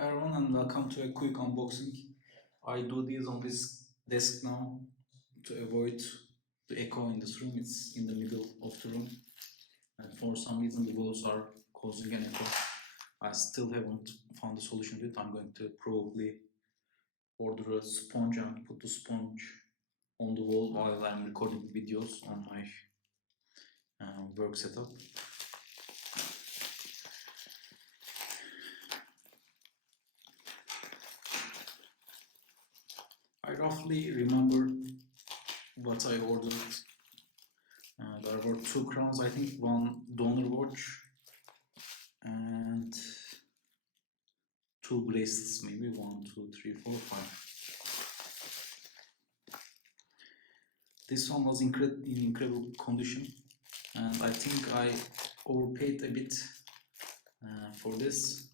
Hi everyone and welcome to a quick unboxing. I do these on this desk now to avoid the echo in this room. It's in the middle of the room and for some reason the walls are causing an echo. I still haven't found a solution to it. I'm going to probably order a sponge and put the sponge on the wall while I'm recording videos on my work setup. I roughly remember what I ordered. There were 2 crowns, I think, 1 donor watch and 2 bracelets, maybe 1, 2, 3, 4, 5. This one was in incredible condition and I think I overpaid a bit for this.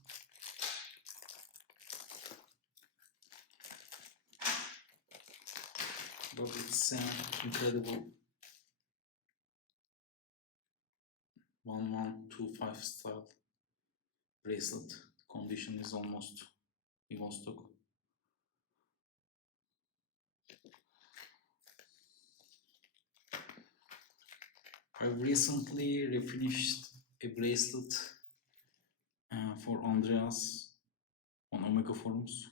But it's an incredible 1125 style bracelet. Condition is almost even stock. I recently refinished a bracelet for Andreas on Omega forums.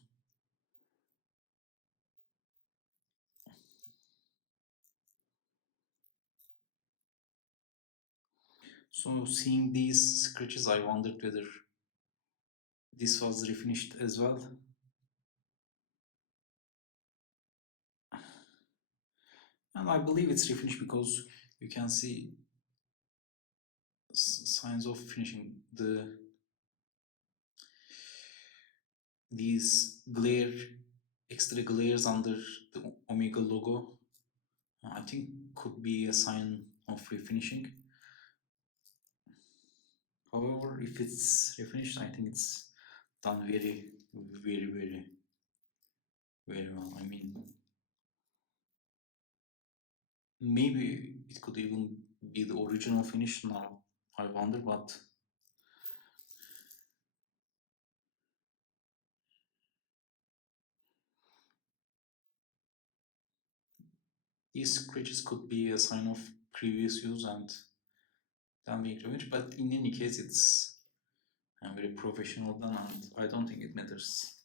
So seeing these scratches, I wondered whether this was refinished as well. And I believe it's refinished because you can see signs of finishing. These extra glares under the Omega logo, I think could be a sign of refinishing. However, if it's refinished, I think it's done very well. I mean, maybe it could even be the original finish now, I wonder, but these scratches could be a sign of previous use and then being revenge, but in any case it's very professional done and I don't think it matters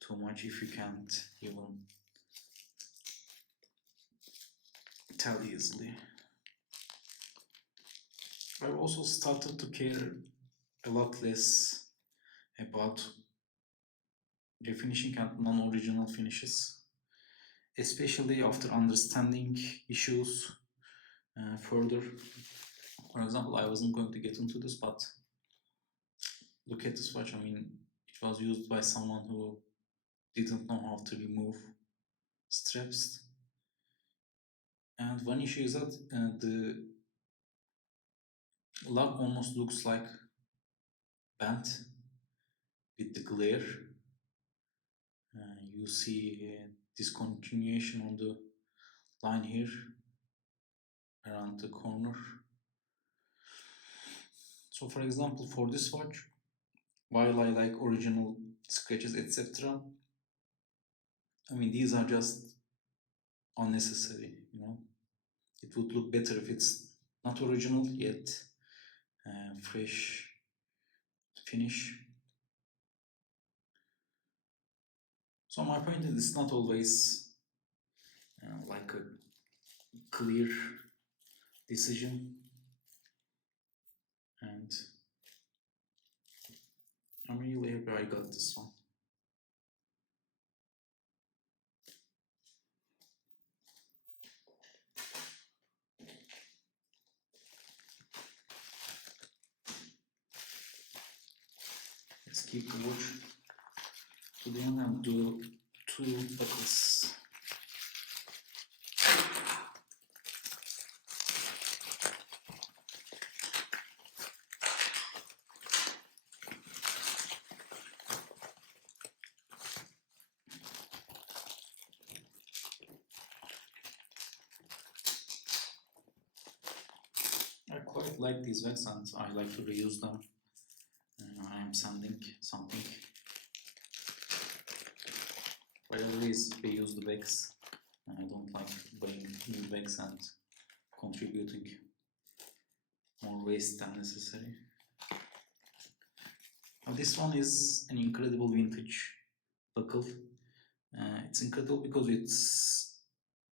too much if you can't even tell easily. I've also started to care a lot less about refinishing and non-original finishes, especially after understanding issues further. For example, I wasn't going to get into this, but look at this watch. I mean, it was used by someone who didn't know how to remove straps. And one issue is that the lug almost looks like bent with the glare. You see discontinuation on the line here around the corner. So for example, for this watch, while I like original scratches, etc., I mean, these are just unnecessary, you know. It would look better if it's not original yet fresh finish. So my point is, it's not always like a clear decision, and I'm really happy I got this one. Let's keep the watch to the end and do 2 buckles. I quite like these wax and I like to reuse them. I am sanding something I always reuse the bags. I don't like buying new bags and contributing more waste than necessary. Now this one is an incredible vintage buckle. It's incredible because it's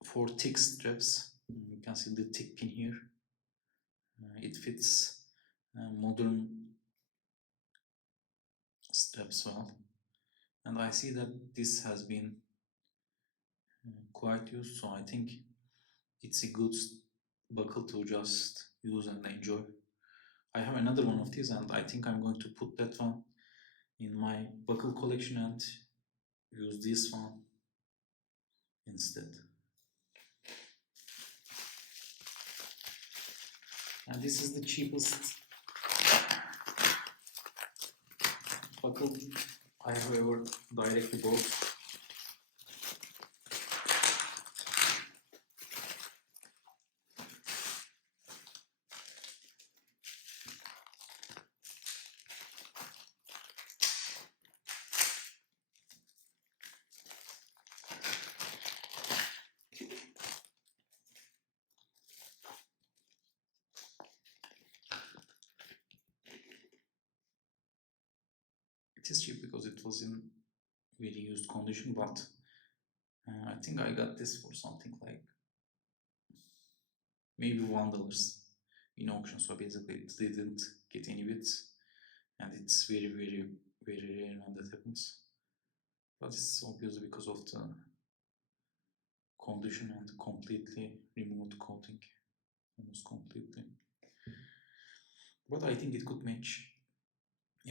4 thick straps. You can see the thick pin here. It fits modern straps well. And I see that this has been quite used, so I think it's a good buckle to just use and enjoy. I have another one of these and I think I'm going to put that one in my buckle collection and use this one instead. And this is the cheapest buckle I have ever directly bought. It is cheap because it was in very used condition, but I think I got this for something like maybe $1 in auction, so basically it didn't get any bids, and it's very rare when that happens, but it's obviously because of the condition and completely removed coating, almost completely. But I think it could match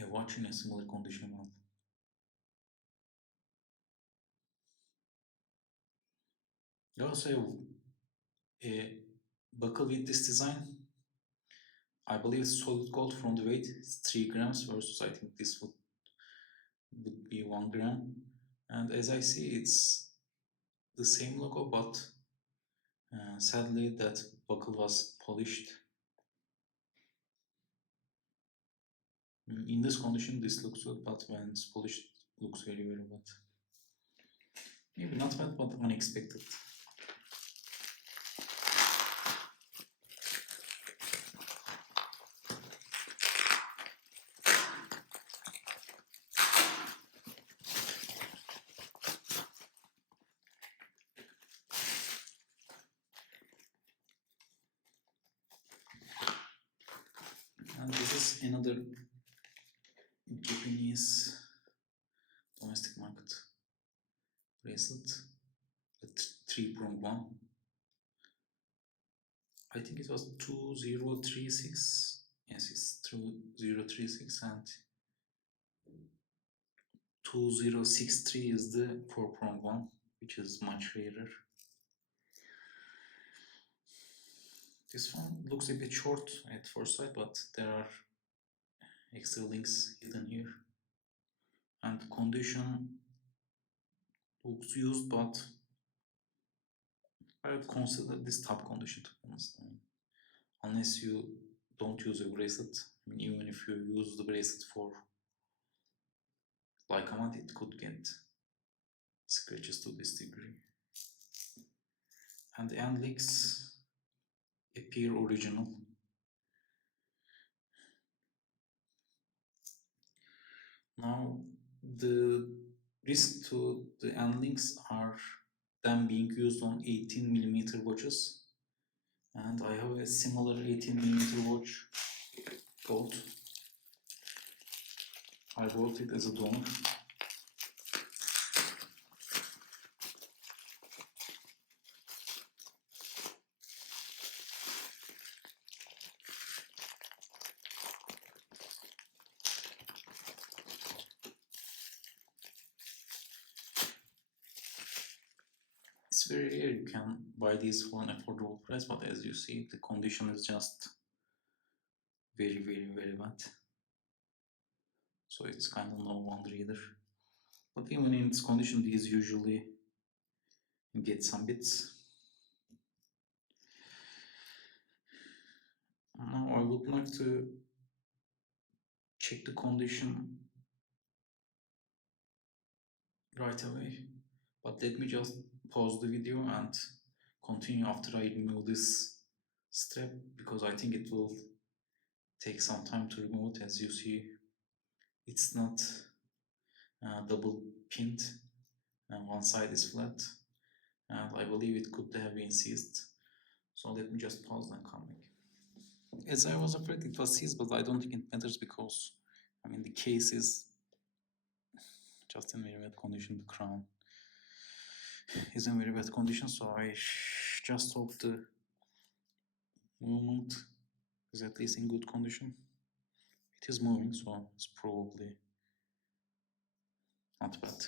a watch in a similar condition well. I also have a buckle with this design. I believe it's solid gold from the weight. It's 3 grams versus I think this would be 1 gram. And as I see, it's the same logo, but sadly that buckle was polished. In this condition, this looks good, but when it's polished, it looks very bad. Maybe not bad, but unexpected. And this is another Japanese domestic market bracelet, a 3-prong one. I think it was 2036. Yes, it's 2036, and 2063 is the 4-prong one, which is much rarer. This one looks a bit short at first sight, but there are extra links hidden here. And condition looks used, but I would consider this top condition, to be honest. Unless you don't use a bracelet. I mean, even if you use the bracelet for like a month, it could get scratches to this degree. And the end links appear original. Now, the risk to the end links are them being used on 18mm watches, and I have a similar 18mm watch gold. I bought it as a donor. It's very rare you can buy these for an affordable price, but as you see, the condition is just very bad. So it's kind of no wonder either. But even in its condition, these usually get some bits. Now I would like to check the condition right away. But let me just pause the video and continue after I remove this strap, because I think it will take some time to remove it. As you see, it's not double pinned, and one side is flat, and I believe it could have been seized. So let me just pause and come back. As I was afraid it was seized, but I don't think it matters, because I mean the case is just in very bad condition. The crown is in very bad condition, so I just hope the movement is at least in good condition. It is moving, so it's probably not bad.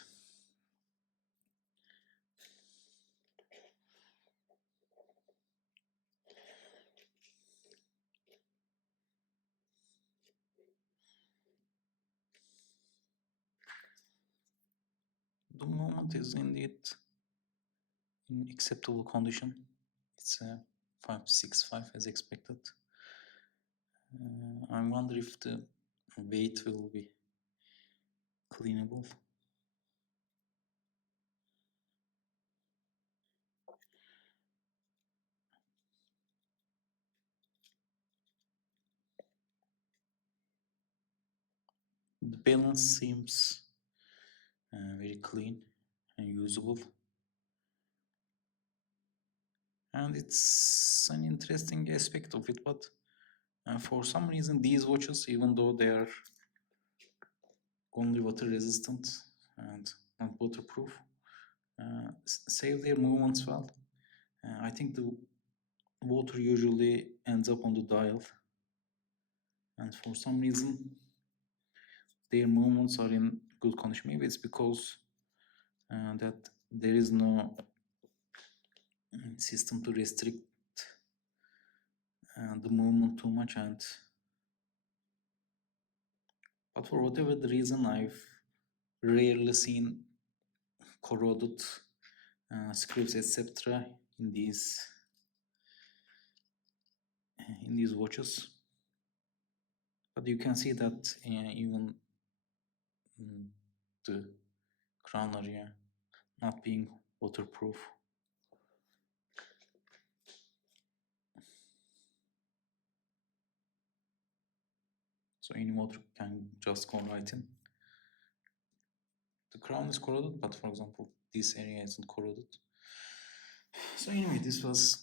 The movement is indeed in acceptable condition. It's a 565 as expected. I wonder if the weight will be cleanable. The balance seems very clean and usable, and it's an interesting aspect of it. But for some reason these watches, even though they are only water resistant and not waterproof, save their movements well. I think the water usually ends up on the dial, and for some reason their movements are in good condition. Maybe it's because that there is no system to restrict the movement too much, but for whatever the reason I've rarely seen corroded screws etc in these watches. But you can see that even the crown area not being waterproof. So any water can just go right in. The crown is corroded, but for example, this area isn't corroded. So anyway, this was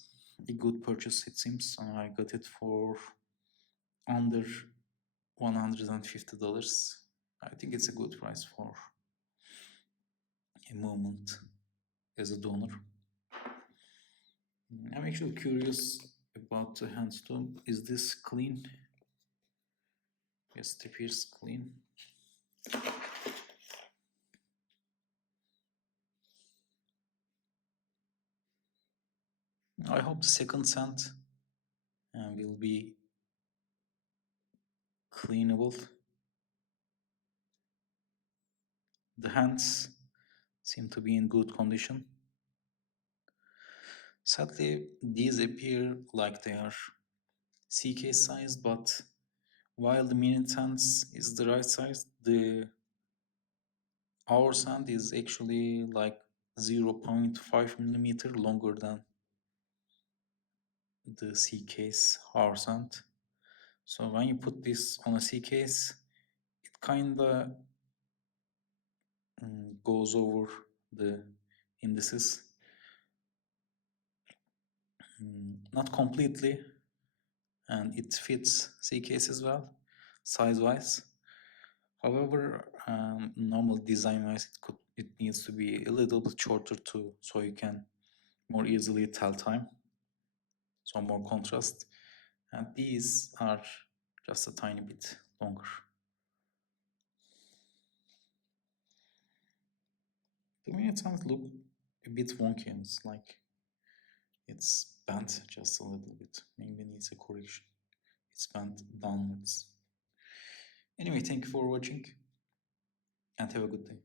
a good purchase, it seems, and I got it for under $150. I think it's a good price for a moment as a donor. I'm actually curious about the handstone. Is this clean? Yes, it appears clean. I hope the second sand will be cleanable. The hands seem to be in good condition. Sadly, these appear like they are CK size, but while the minute hands is the right size, the hour sand is actually like 0.5 millimeter longer than the C case hour sand. So when you put this on a C case, it kinda goes over the indices. Not completely, and it fits C case as well, size wise. However, normal design wise, it needs to be a little bit shorter too, so you can more easily tell time, so more contrast. And these are just a tiny bit longer. The minute hands look a bit wonky, and it's like it's bent just a little bit. Maybe needs a correction. It's bent downwards. Anyway, thank you for watching and have a good day.